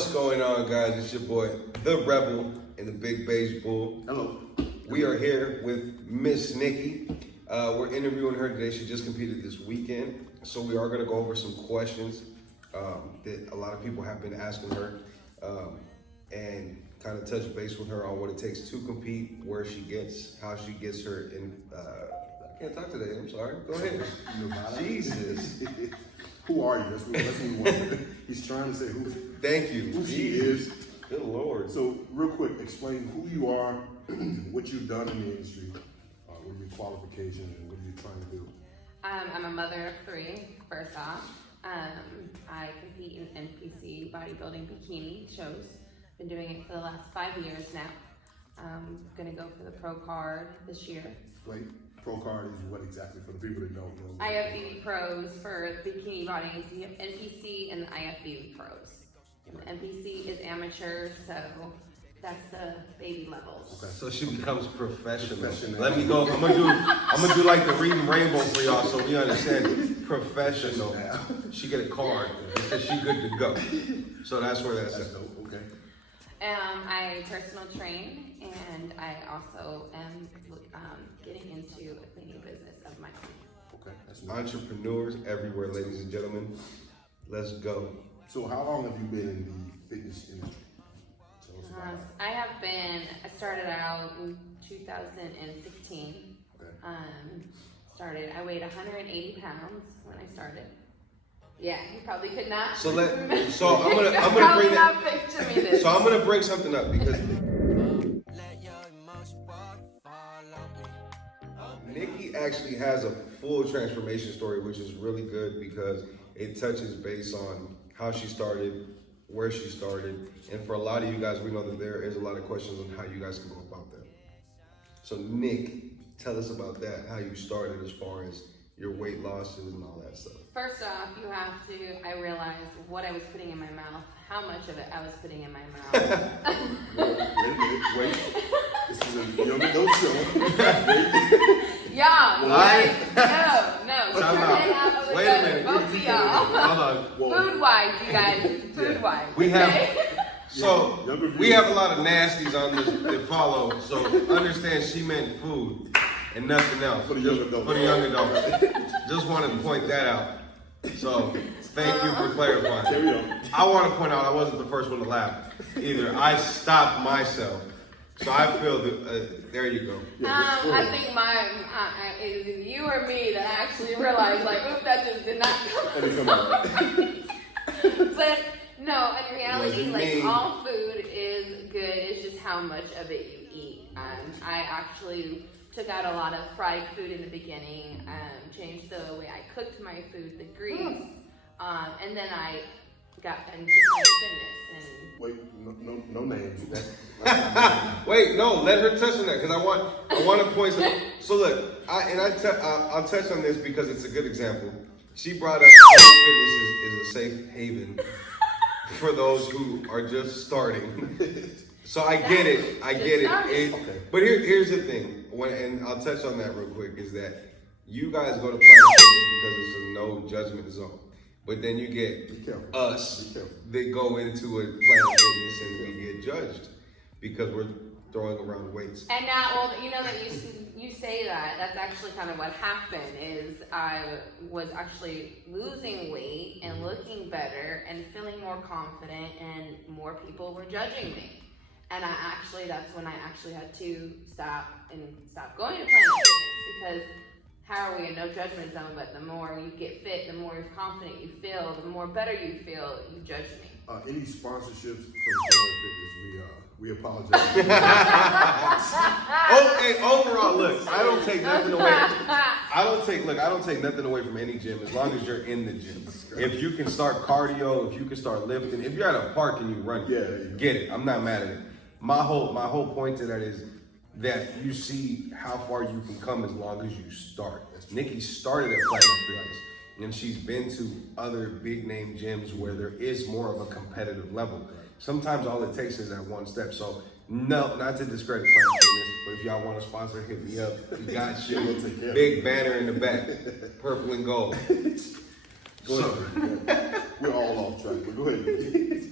What's going on, guys? It's your boy, The Rebel, and the Big Beige Bull. Hello. We are here with Miss Nikki. We're interviewing her today. She just competed this weekend. So we are going to go over some questions that a lot of people have been asking her and kind of touch base with her on what it takes to compete, where she gets, how she gets her in. I can't talk today. I'm sorry. Go ahead. Jesus. Who are you? That's what we want. He's trying to say Thank you. who she is. Good Lord. So, real quick, explain who you are, what you've done in the industry, what are your qualifications, and what are you trying to do. I'm a mother of three, first off. I compete in NPC bodybuilding bikini shows. Been doing it for the last 5 years now. I'm gonna go for the pro card this year. Wait, pro card is what exactly for the people that don't know? IFBB pros for bikini body, NPC and the IFBB pros. And the NPC is amateur, so that's the baby levels. Okay. So she becomes professional. Professional. Let me go. I'm gonna do like the reading rainbow for y'all, so we understand it. Professional. She get a card because she good to go. So that's where that's at. Dope. Okay. I personal train, and I also am getting into a cleaning business of my own. Okay. That's nice. Entrepreneurs everywhere, ladies and gentlemen. Let's go. So, how long have you been in the fitness industry? Tell us about it. I started out in 2016. Okay. I weighed 180 pounds when I started. Yeah, you probably could not. So I'm gonna bring probably that. not picture me this. So I'm gonna bring something up because Nikki actually has a full transformation story, which is really good because it touches base on how she started, where she started, and for a lot of you guys, we know that there is a lot of questions on how you guys can go about that. So Nick, tell us about that, how you started as far as your weight losses and all that stuff. First off, I realized what I was putting in my mouth, how much of it I was putting in my mouth. Wait. This is a young adult show. Y'all, What? no. Time out. Wait a minute. Both of y'all. Hold on. Food-wise, you guys. Food-wise. We have okay? we have a lot of nasties on this that follow. So understand she meant food and nothing else. For the young adults. For the young adults. Just wanted to point that out. So thank you for clarifying. There we go. I want to point out I wasn't the first one to laugh either. I stopped myself. So I feel there you go. I think it was you or me that actually realized, like, oop, that just did not come out. But no, in reality, Wasn't like, me. all food is good. It's just how much of it you eat. I actually took out a lot of fried food in the beginning, changed the way I cooked my food, the grease, and then I got into fitness and. Wait, no names. Wait, no, let her touch on that because I want to point some. So look, I'll touch on this because it's a good example. She brought up fitness is a safe haven for those who are just starting. So I get it. Okay. But here's the thing, and I'll touch on that real quick, is that you guys go to Planet Fitness because it's a no judgment zone. But then you get us that go into a Planet Fitness and we get judged because we're throwing around weights. And now, well, you know that you say that. That's actually kind of what happened. Is I was actually losing weight and looking better and feeling more confident, and more people were judging me. And that's when I actually had to stop going to Planet Fitness, because how are we in no judgment zone? But the more you get fit, the more confident you feel, the more better you feel. You judge me. Any sponsorships from Planet Fitness, we apologize. Okay, overall, look, I don't take nothing away. I don't take nothing away from any gym as long as you're in the gym. If you can start cardio, if you can start lifting, if you're at a park and you run, get it. I'm not mad at it. My whole point to that is that you see how far you can come as long as you start. Nikki started at Planet Fitness, and she's been to other big name gyms where there is more of a competitive level. Sometimes all it takes is that one step. So no, not to discredit Planet Fitness, but if y'all want to sponsor, hit me up. We got you. Big banner in the back, purple and gold. Go ahead. We're all off track, but go ahead.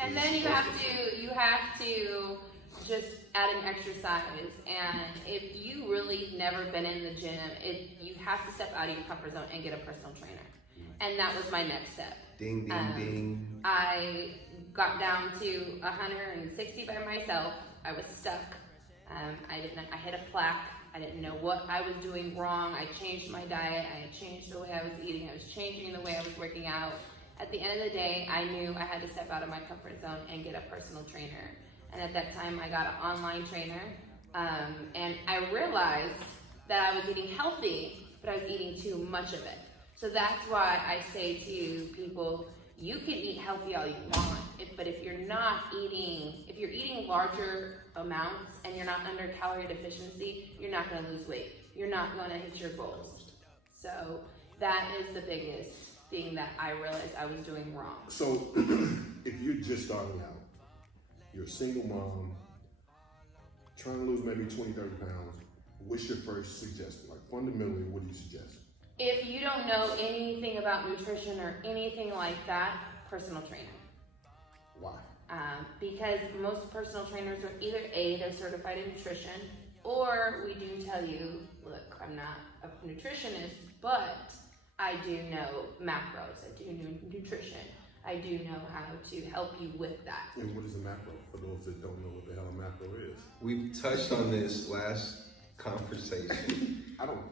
And then you have to just add an exercise. And if you really never been in the gym, you have to step out of your comfort zone and get a personal trainer. And that was my next step. Ding, ding, ding. I got down to 160 by myself. I was stuck. I hit a plaque. I didn't know what I was doing wrong. I changed my diet. I had changed the way I was eating. I was changing the way I was working out. At the end of the day, I knew I had to step out of my comfort zone and get a personal trainer. And at that time, I got an online trainer. And I realized that I was eating healthy, but I was eating too much of it. So that's why I say to people, you can eat healthy all you want, but if you're eating larger amounts and you're not under calorie deficiency, you're not going to lose weight. You're not going to hit your goals. So that is the biggest thing that I realized I was doing wrong. So if you're just starting out, you're a single mom, trying to lose maybe 20, 30 pounds, what's your first suggestion? Like fundamentally, what do you suggest? If you don't know anything about nutrition or anything like that, personal trainer. Why? Because most personal trainers are either they're certified in nutrition, or we do tell you, look, I'm not a nutritionist, but I do know macros, I do know nutrition, I do know how to help you with that. And what is a macro, for those that don't know what the hell a macro is? We've touched on this last conversation. I don't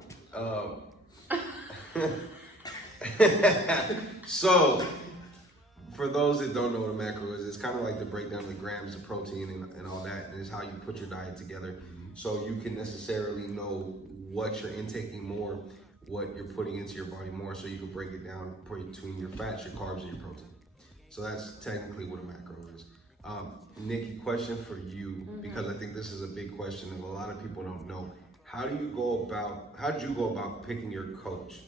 So, for those that don't know what a macro is, it's kind of like the breakdown of the grams of protein and all that, and it's how you put your diet together. So you can necessarily know what you're intaking more, what you're putting into your body more, so you can break it down between your fats, your carbs, and your protein. So that's technically what a macro is. Nikki, question for you, because I think this is a big question that a lot of people don't know. How did you go about picking your coach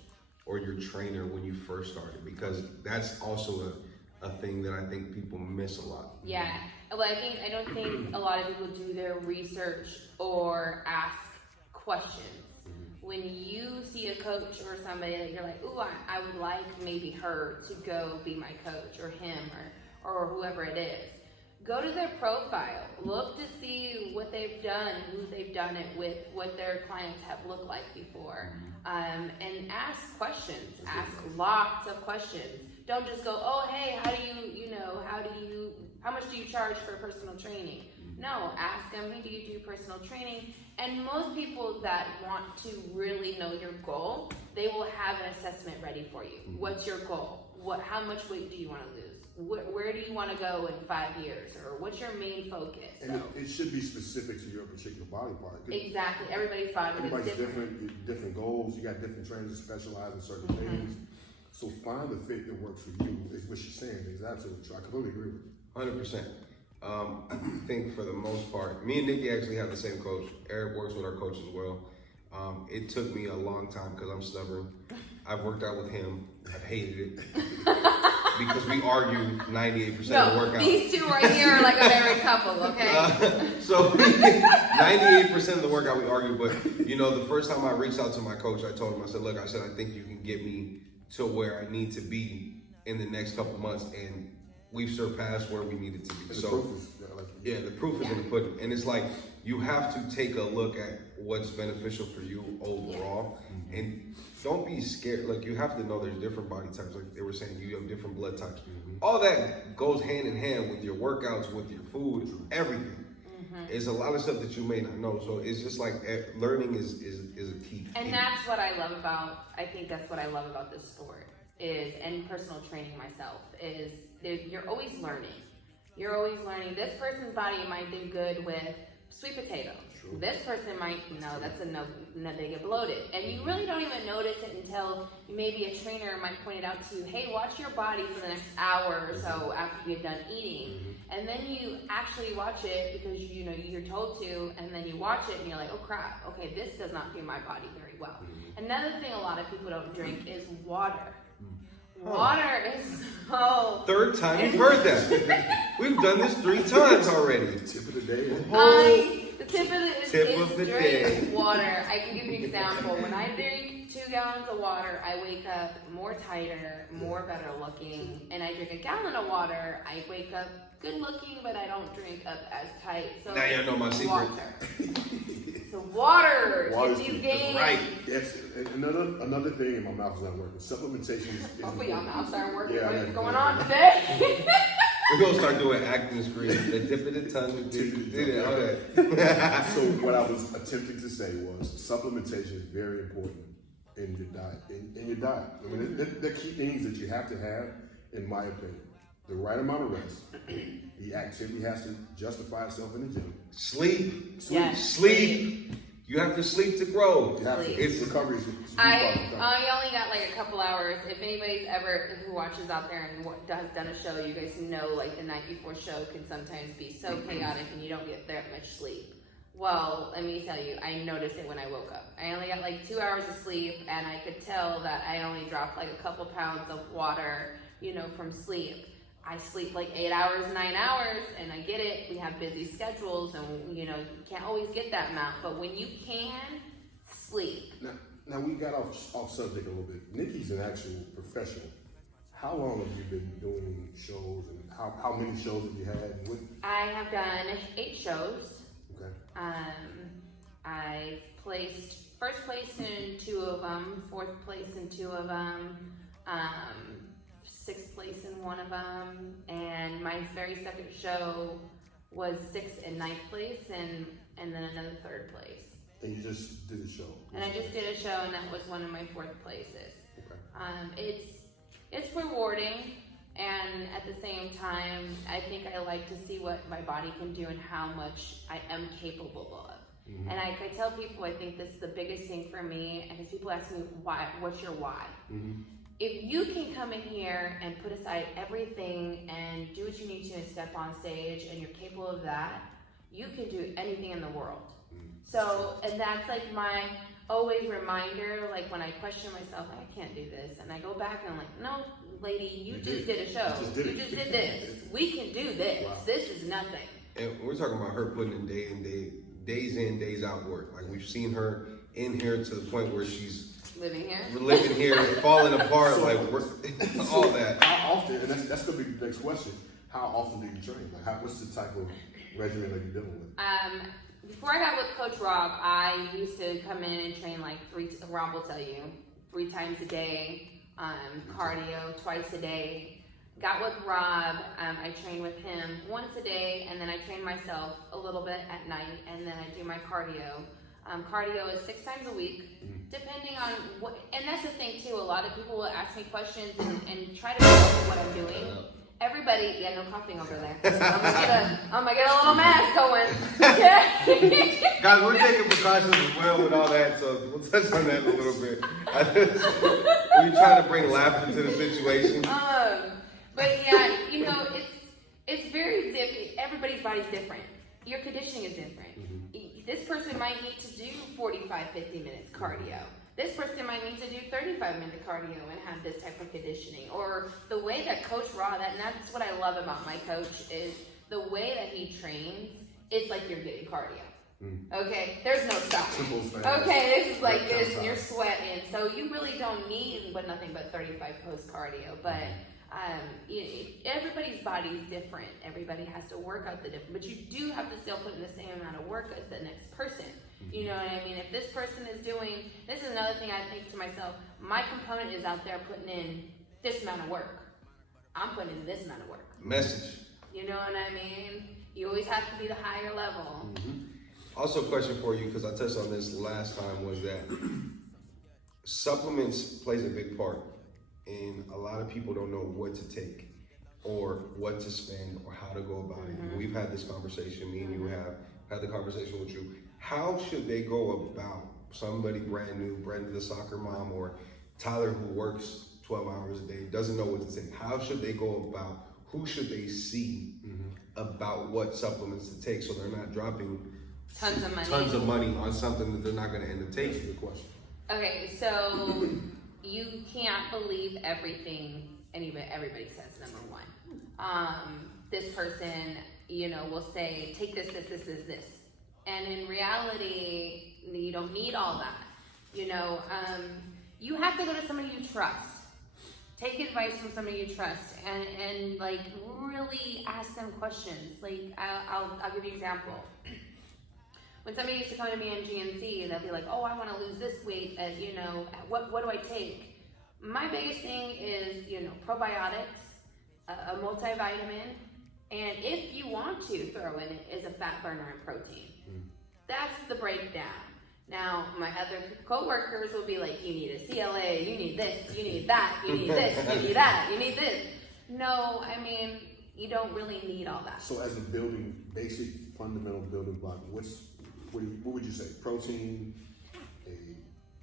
or your trainer when you first started? Because that's also a thing that I think people miss a lot. Yeah, well, I don't think a lot of people do their research or ask questions. When you see a coach or somebody that you're like, ooh, I would like maybe her to go be my coach, or him, or whoever it is. Go to their profile, look to see what they've done, who they've done it with, what their clients have looked like before, and ask questions. Ask lots of questions. Don't just go, oh, hey, how much do you charge for personal training? No, ask them, hey, do you do personal training? And most people that want to really know your goal, they will have an assessment ready for you. What's your goal? How much weight do you want to lose? Where do you want to go in 5 years? Or what's your main focus? And it should be specific to your particular body part. Exactly. Everybody's body is different. Different goals. You got different trainers that specialize in certain things. So find the fit that works for you, is what she's saying. It's absolutely true. I completely agree with you. 100%. I think for the most part, me and Nikki actually have the same coach. Eric works with our coach as well. It took me a long time because I'm stubborn. I've worked out with him. I've hated it. Because we argue 98% of the workout. These two right here are like a married couple, okay? So 98% of the workout we argue, but the first time I reached out to my coach, I told him, I said, I think you can get me to where I need to be in the next couple months, and we've surpassed where we needed to be. And So the proof is in the pudding. And it's like, you have to take a look at what's beneficial for you overall. And don't be scared. Like, you have to know there's different body types. Like they were saying, you have different blood types. All that goes hand in hand with your workouts, with your food, everything. It's a lot of stuff that you may not know. So it's just like learning is a key. And that's what I love about, I think that's what I love about this sport and personal training myself, is you're always learning. You're always learning. This person's body might do good with sweet potato. True. This person might, that's a no, they get bloated. And you really don't even notice it until maybe a trainer might point it out to you, hey, watch your body for the next hour or so after you've done eating. And then you actually watch it because you're told to, and then you watch it and you're like, oh crap, okay, this does not do my body very well. Another thing a lot of people don't drink is water. Water is so... Third time you've heard that. We've done this 3 times already. Tip of the day. The Tip of the day. Drink water. I can give you an example. When I drink 2 gallons of water, I wake up more tighter, more better looking. And I drink a gallon of water, I wake up good looking, but I don't drink up as tight. So Now y'all know my secret. So water Water's gets you key. gained. Right. Yes, and another thing, and my mouth is not working. Supplementation is Hopefully your mouths aren't working. Yeah, What's yeah. going on today? We're gonna start doing acting screens. The tip of the tongue, the tip of the all that. So what I was attempting to say was supplementation is very important in your diet. In your diet, I mean, the key things that you have to have, in my opinion, the right amount of rest. The activity has to justify itself in the gym. Sleep. Yes. Sleep. You have to sleep to grow. You have to. Sleep. It's recovery. Is a key part of recovery. I only got like a couple hours. If anybody's ever who watches out there and has done a show, you guys know like the night before show can sometimes be so chaotic and you don't get that much sleep. Well, let me tell you, I noticed it when I woke up. I only got like 2 hours of sleep, and I could tell that I only dropped like a couple pounds of water, from sleep. I sleep like 8 hours, 9 hours, and I get it. We have busy schedules, and you can't always get that amount. But when you can, sleep. Now we got off subject a little bit. Nikki's an actual professional. How long have you been doing shows, and how many shows have you had? And what? I have done 8 shows. Okay. I placed first place in 2 of them, 4th place in 2 of them, 6th place in 1 of them, and my very second show was 6th and 9th place, and then another 3rd place. And you just did a show. And I just did a show, and that was one of my 4th places. Okay. It's rewarding, and at the same time, I think I like to see what my body can do and how much I am capable of. Mm-hmm. And I tell people, I think this is the biggest thing for me, and because people ask me, why? What's your why? Mm-hmm. If you can come in here and put aside everything and do what you need to and step on stage, and you're capable of that, you can do anything in the world. So, and that's like my always reminder, like when I question myself, I can't do this, and I go back and I'm like, no, lady, you just did a show. You just did this. We can do this. Wow. This is nothing. And we're talking about her putting in days in, days out work. Like we've seen her in here to the point where she's Living here, falling apart, So- like all that. How often? And that's gonna be the next question. How often do you train? Like, what's the type of regimen that you're dealing with? Before I got with Coach Rob, I used to come in and train like Rob will tell you, 3 times a day, cardio, twice a day. Got with Rob, I train with him once a day, and then I train myself a little bit at night, and then I do my cardio. Cardio is 6 times a week, depending on what, and that's the thing too, a lot of people will ask me questions and try to know what I'm doing. Everybody, yeah, no coughing over there. I'm gonna get a little mask going. Okay. Guys, we're taking precautions as well with all that, so we'll touch on that in a little bit. We try to bring laughter to the situation. But yeah, it's very different. Everybody's body's different. Your conditioning is different. This person might need to do 45, 50 minutes cardio. This person might need to do 35-minute cardio and have this type of conditioning. Or the way that Coach Raw, and that's what I love about my coach, is the way that he trains, it's like you're getting cardio. Okay, there's no stopping. Okay, this is like this, and you're sweating. So you really don't need nothing but 35 post cardio. But everybody's body is different. Everybody has to work out the different, but you do have to still put in the same amount of work as the next person. You know what I mean? If this person is doing, this is another thing I think to myself, my component is out there putting in this amount of work. I'm putting in this amount of work. Message. You know what I mean? You always have to be the higher level. Also, a question for you, because I touched on this last time, was that supplements plays a big part, and a lot of people don't know what to take or what to spend or how to go about it. And we've had this conversation, me and you have had the conversation with you. How should they go about somebody brand new, Brenda the soccer mom, or Tyler who works 12 hours a day, doesn't know what to take? How should they go about, who should they see about what supplements to take so they're not dropping Tons of money. On something that they're not going to end up taking? That's a good question. Okay, so you can't believe everything everybody says, number one. This person, will say, take this. And in reality, you don't need all that. You know, you have to go to somebody you trust. Take advice from somebody you trust, and like really ask them questions. Like I'll give you an example. When somebody used to come to me in GNC, they'll be like, "Oh, I want to lose this weight. You know, what do I take?" My biggest thing is, you know, probiotics, a multivitamin, and if you want to throw in it, is a fat burner and protein. That's the breakdown. Now, my other coworkers will be like, you need a CLA, you need this, you need that, you need this, you need that, you need this. No, I mean, you don't really need all that. So as a basic fundamental building block, what would you say? Protein,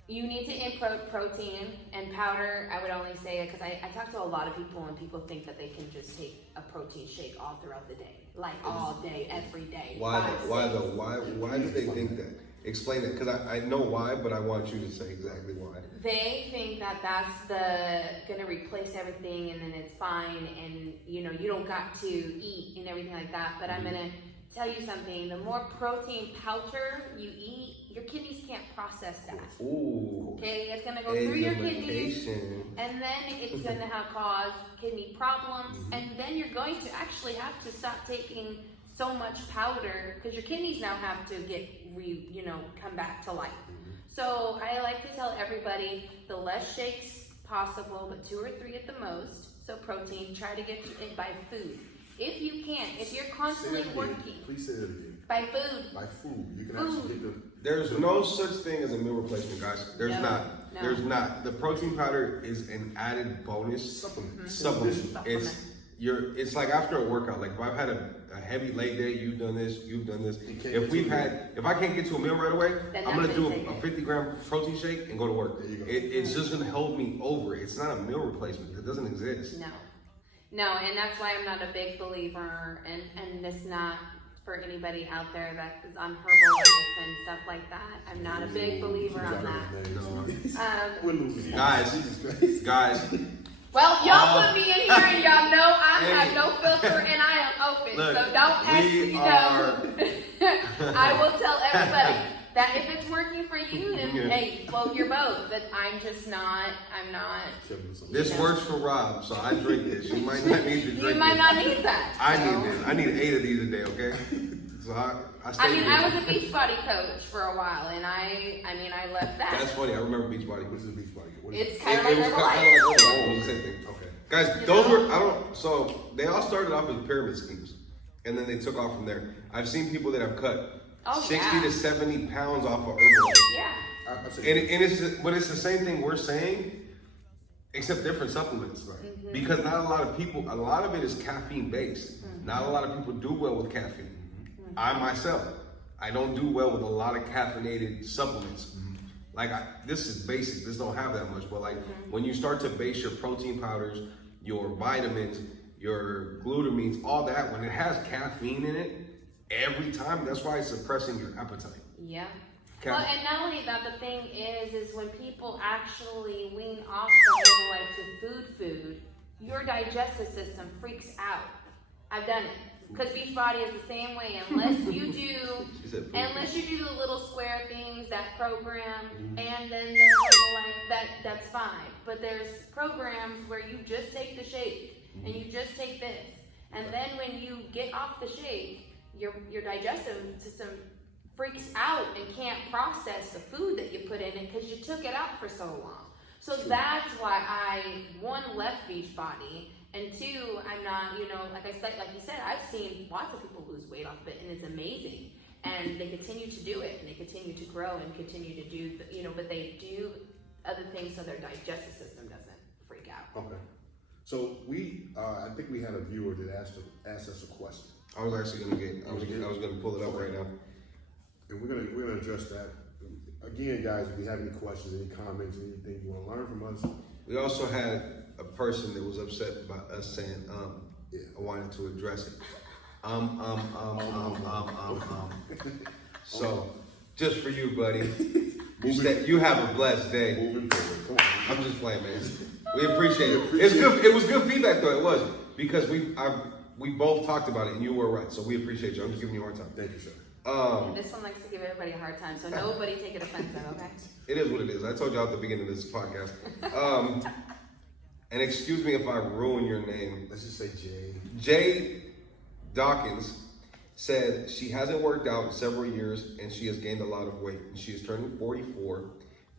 You need to input protein and powder. I would only say it because I talk to a lot of people and people think that they can just take a protein shake all throughout the day. Like all day, every day. Why though? Why do they think that? Explain it, because I know why, but I want you to say exactly why. They think that that's gonna replace everything and then it's fine and you know you don't got to eat and everything like that. But I'm gonna tell you something. The more protein powder you eat, your kidneys can't process that. Ooh. Okay, it's gonna go through your kidneys, and then it's gonna cause kidney problems, and then you're going to actually have to stop taking so much powder because your kidneys now have to get come back to life. So I like to tell everybody the less shakes possible, but 2 or 3 at the most. So protein, try to get it by food. If you can't, if you're constantly working. Please say that again. By food. By food. You can actually get the. There's no such thing as a meal replacement, guys. There's not. No. There's not. The protein powder is an added bonus Supplement. Supplement. It's like after a workout. Like if I've had a heavy leg day, you've done this. If I can't get to a meal right away, Then I'm gonna do take a it. 50-gram protein shake and go to work. There you go. It's just gonna hold me over. It's not a meal replacement. It doesn't exist. No, and that's why I'm not a big believer, and it's not for anybody out there that is on Herbalife and stuff like that. I'm not a big believer on that. We're losing. Guys. Well, y'all put me in here and y'all know I have no filter and I am open. Look, so don't ask me no. I will tell everybody that if it's working for you, then hey, float your boat. But I'm not. This works for Rob, so I drink this. You might not need to drink You might not need that. I need this. I need 8 of these a day, okay? So I was a Beachbody coach for a while, and I left that. That's funny. I remember Beachbody. What's a Beachbody? It's kind of like It was Herbalife. the same thing. Okay. Guys, those were, so they all started off as pyramid schemes, and then they took off from there. I've seen people that have cut 60 to 70 pounds off of Herbalife. Yeah. And it's the same thing we're saying, except different supplements. Right. Because not a lot of it is caffeine based. Not a lot of people do well with caffeine. I myself, I don't do well with a lot of caffeinated supplements. Like this is basic, this don't have that much, but like when you start to base your protein powders, your vitamins, your glutamines, all that, when it has caffeine in it, every time, that's why it's suppressing your appetite. Yeah. Well, and not only that, the thing is when people actually wean off the Herbalife to food, your digestive system freaks out. I've done it. Because Beachbody is the same way. Unless you do the little square things, that program, and then there's Herbalife, that's fine. But there's programs where you just take the shake and you just take this, and then when you get off the shake, your digestive system freaks out and can't process the food that you put in it because you took it out for so long. So that's why I, 1, left Beachbody, and 2, I'm not, like you said, I've seen lots of people lose weight off of it, and it's amazing. And they continue to do it, and they continue to grow and continue to do, but they do other things so their digestive system doesn't freak out. Okay. So I think we had a viewer that asked us a question. I was actually I was gonna pull it up right now. And we're gonna address that. Again, guys, if you have any questions, any comments, anything you want to learn from us. We also had a person that was upset about us saying, I wanted to address it. So, just for you, buddy, you have a blessed day. Moving forward, come on. I'm just playing, man. We appreciate it. It's good. It was good feedback, though. It was because we both talked about it, and you were right. So we appreciate you. I'm just giving you a hard time. Thank you, sir. This one likes to give everybody a hard time, so nobody take it offensive, okay? It is what it is. I told you at the beginning of this podcast. And excuse me if I ruin your name. Let's just say Jay. Jay Dawkins said she hasn't worked out in several years and she has gained a lot of weight. And she is turning 44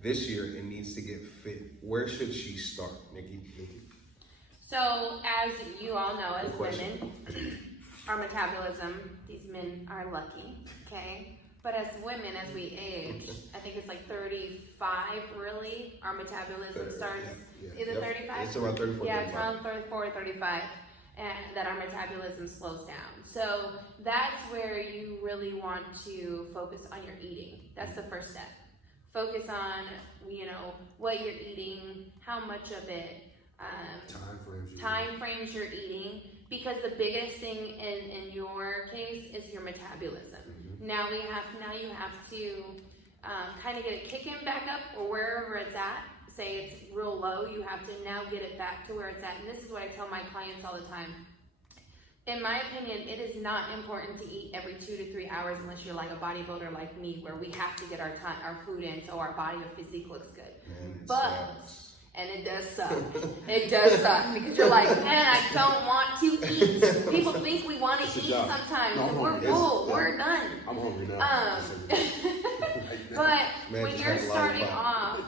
this year and needs to get fit. Where should she start, Nikki? So, as you all know, as women, our metabolism, these men are lucky, okay? But as women, as we age, I think it's like 35, really, our metabolism starts, is it 35? It's around 34. Yeah, it's around 34, 35, and that our metabolism slows down. So that's where you really want to focus on your eating. That's the first step. Focus on, what you're eating, how much of it, time frames you're eating, because the biggest thing in your case is your metabolism. Now you have to kind of get it kicking back up or wherever it's at. Say it's real low, you have to now get it back to where it's at. And this is what I tell my clients all the time. In my opinion, it is not important to eat every 2 to 3 hours unless you're like a bodybuilder like me, where we have to get our food in so our body or physique looks good. And it does suck. It does suck because you're like, man, I don't want to eat. People think we want to eat sometimes. No, we're full. We're done. I'm hungry now. But when you're starting off,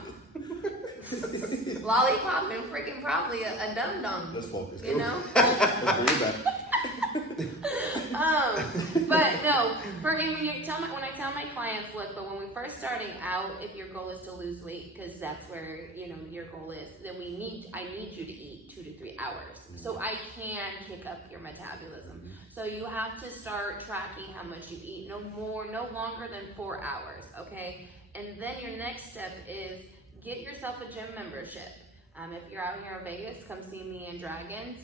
lollipop and freaking probably a dum dum. Let's focus. You know. Let's bring it back. But no, when I tell my clients, look, but when we're first starting out, if your goal is to lose weight, because that's where your goal is, then I need you to eat 2 to 3 hours, so I can kick up your metabolism. So you have to start tracking how much you eat, no longer than 4 hours, okay? And then your next step is get yourself a gym membership. If you're out here in Vegas, come see me in Dragons.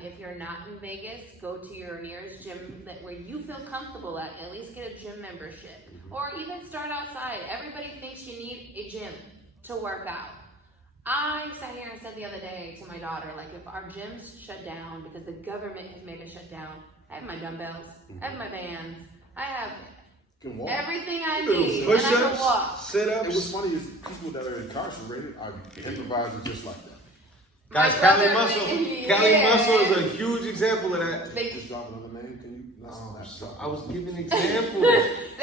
If you're not in Vegas, go to your nearest gym where you feel comfortable at least get a gym membership. Or even start outside. Everybody thinks you need a gym to work out. I sat here and said the other day to my daughter, like, if our gyms shut down because the government has made it shut down, I have my dumbbells, I have my bands, I have everything I need, and I can walk. Sit-ups. And what's funny is people that are incarcerated are improvising just like that. Guys, Cali Muscle is a huge example of that. Just drop another name. Can you? I was giving examples.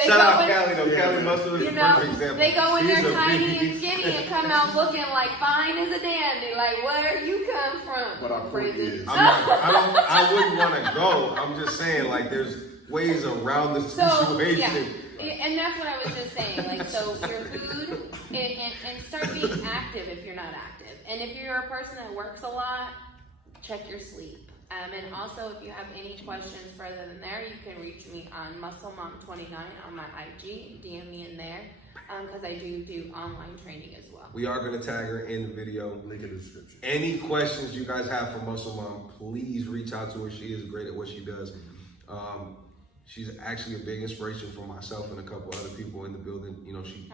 Shout out Cali though. Cali Muscle is a perfect example. They go in there tiny and skinny and come out looking like fine as a dandy. Like, where you come from? But our point is, I wouldn't want to go. I'm just saying, like, there's ways around the situation. Yeah. And that's what I was just saying. Like, so your food and start being active if you're not active. And if you're a person that works a lot, check your sleep. And also, if you have any questions further than there, you can reach me on MuscleMom29 on my IG. DM me in there, because I do online training as well. We are going to tag her in the video. Link in the description. Any questions you guys have for Muscle Mom, please reach out to her. She is great at what she does. She's actually a big inspiration for myself and a couple other people in the building. She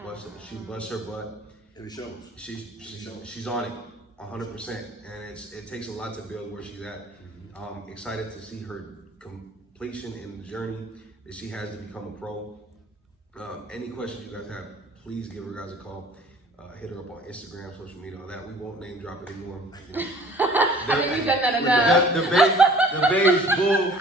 busts her butt. And it shows. She's on it 100%, and it takes a lot to build where she's at. Excited to see her completion in the journey that she has to become a pro. Any questions you guys have, please give her guys a call. Hit her up on Instagram, social media, all that. We won't name drop anymore. I think we've done that enough. The beige bull.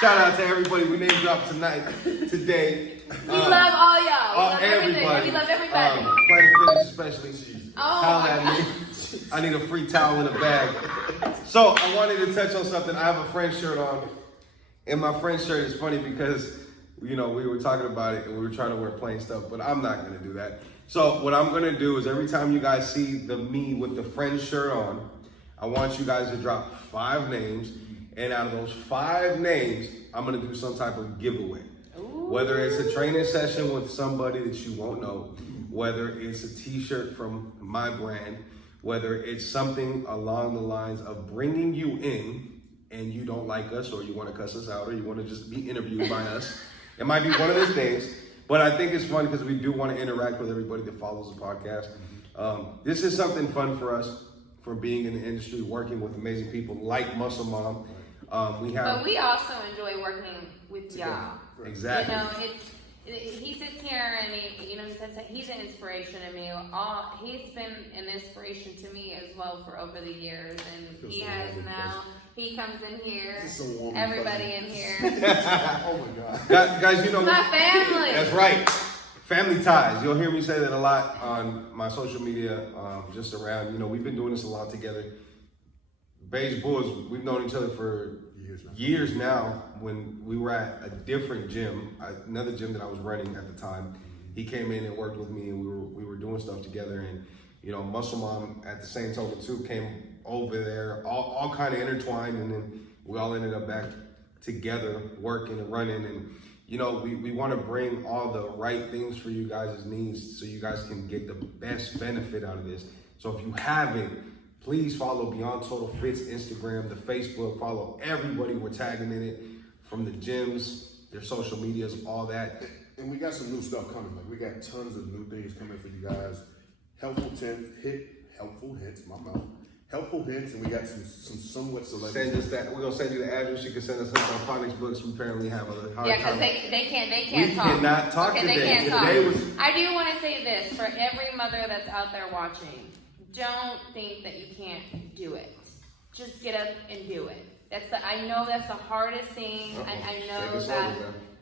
Shout out to everybody we name dropped today. We love all y'all. We love everybody. everything. We love everybody. Planet Fitness especially. I need a free towel in a bag. So I wanted to touch on something. I have a Friends shirt on, and my Friends shirt is funny because we were talking about it and we were trying to wear plain stuff, but I'm not gonna do that. So what I'm gonna do is every time you guys see me with the Friends shirt on, I want you guys to drop 5 names, and out of those 5 names, I'm gonna do some type of giveaway. Ooh. Whether it's a training session with somebody that you won't know, whether it's a t-shirt from my brand, whether it's something along the lines of bringing you in and you don't like us, or you want to cuss us out, or you want to just be interviewed by us. It might be one of those things, but I think it's fun because we do want to interact with everybody that follows the podcast. This is something fun for us, for being in the industry, working with amazing people like Muscle Mom. But we also enjoy working with y'all. Exactly. he sits here and he says that he's an inspiration to me. He's been an inspiration to me as well for over the years, and he has now. He comes in here. Everybody in here. Oh my God, guys, It's my family. That's right. Family ties. You'll hear me say that a lot on my social media, just around. We've been doing this a lot together. Beige Bulls, we've known each other for years now. When we were at a different gym, another gym that I was running at the time, he came in and worked with me, and we were doing stuff together. And Muscle Mom at the same token too came over there, all kind of intertwined, and then we all ended up back together working and running. And we want to bring all the right things for you guys' needs so you guys can get the best benefit out of this. So if you haven't, please follow Beyond Total Fit's Instagram, the Facebook, follow everybody we're tagging in it, from the gyms, their social medias, all that. And we got some new stuff coming. Like, we got tons of new things coming for you guys. Helpful hints, and we got some somewhat selected. Send us that. We're gonna send you the address. You can send us some phonics books. We apparently have a hard Yeah, because time. they can't We talk. cannot talk Okay, today. they can't talk. Today was I do want to say this for every mother that's out there watching. Don't think that you can't do it. Just get up and do it. I know that's the hardest thing. I know that,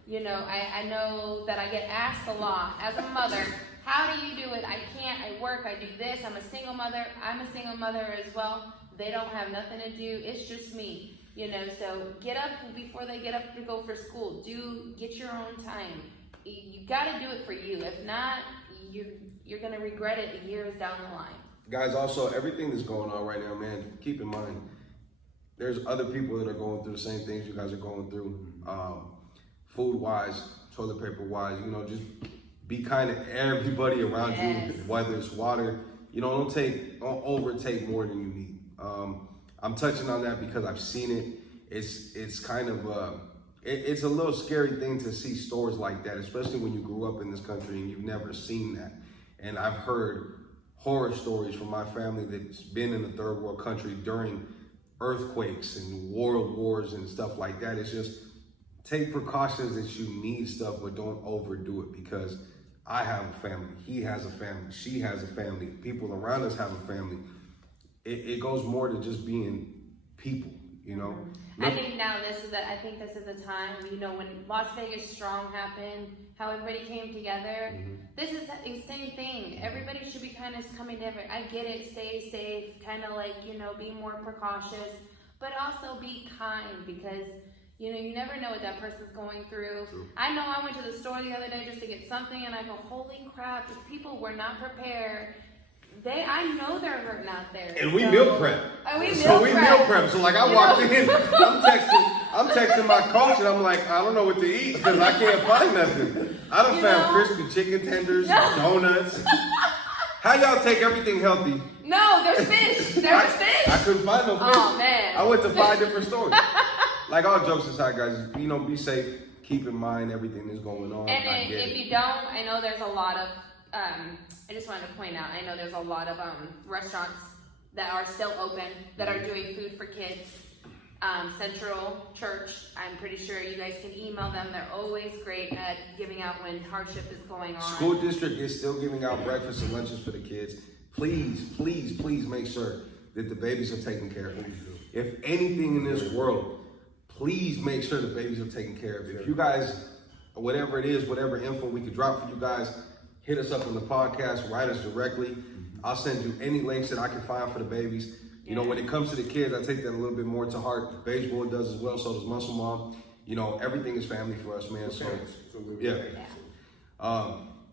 I know that I get asked a lot as a mother, how do you do it? I can't, I work, I do this, I'm a single mother as well. They don't have nothing to do, it's just me. So get up before they get up to go for school. Get your own time. You gotta do it for you. If not, you're gonna regret it years down the line. Guys, also, everything that's going on right now, man, keep in mind, there's other people that are going through the same things you guys are going through. Food-wise, toilet paper-wise, just be kind to everybody around you, whether it's water. Don't overtake more than you need. I'm touching on that because I've seen it. It's kind of, it's a little scary thing to see stores like that, especially when you grew up in this country and you've never seen that. And I've heard horror stories from my family that's been in a third world country during earthquakes and world wars and stuff like that. It's just take precautions that you need stuff, but don't overdo it, because I have a family, he has a family, she has a family, people around us have a family. It goes more to just being people, I think this is the time, when Las Vegas Strong happened, how everybody came together. This is the same thing. Everybody should be kind of coming together. I get it, stay safe, kind of be more precautious, but also be kind, because you never know what that person's going through. True. I know I went to the store the other day just to get something, and I go, holy crap, if people were not prepared, I know they're hurting out there. And we meal prep. We meal prep. prep. So I walked in, I'm texting my coach, and I'm like, I don't know what to eat because I can't find nothing. I done found crispy chicken tenders, donuts. How y'all take everything healthy? No, there's fish. There was fish. I couldn't find no fish. Oh, man. I went to 5 different stores. All jokes aside, guys, be safe. Keep in mind everything that's going on. And if you don't, I know there's a lot of, I just wanted to point out, I know there's a lot of restaurants that are still open, that are doing food for kids. Central Church, I'm pretty sure you guys can email them. They're always great at giving out when hardship is going on. School district is still giving out breakfast and lunches for the kids. Please, please, please make sure that the babies are taken care of. If anything in this world, please make sure the babies are taken care of. If you guys, whatever it is, whatever info we could drop for you guys, hit us up on the podcast, write us directly. I'll send you any links that I can find for the babies. When it comes to the kids, I take that a little bit more to heart. Beige Boy does as well, so does Muscle Mom. Everything is family for us, man. So yeah.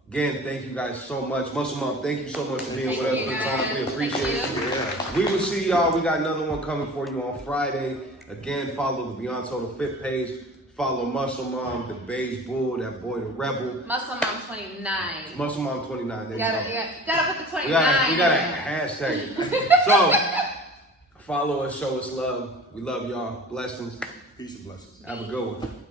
Again, thank you guys so much. Muscle Mom, thank you so much for being with us for the time. We appreciate you. Yeah. We will see y'all. We got another one coming for you on Friday. Again, follow the Beyond Total Fit page. Follow Muscle Mom, the Beige Bull, that boy, the Rebel. Muscle Mom 29. Muscle Mom 29. You gotta put the 29. We gotta hashtag it. So, follow us, show us love. We love y'all. Blessings. Peace and blessings. Have a good one.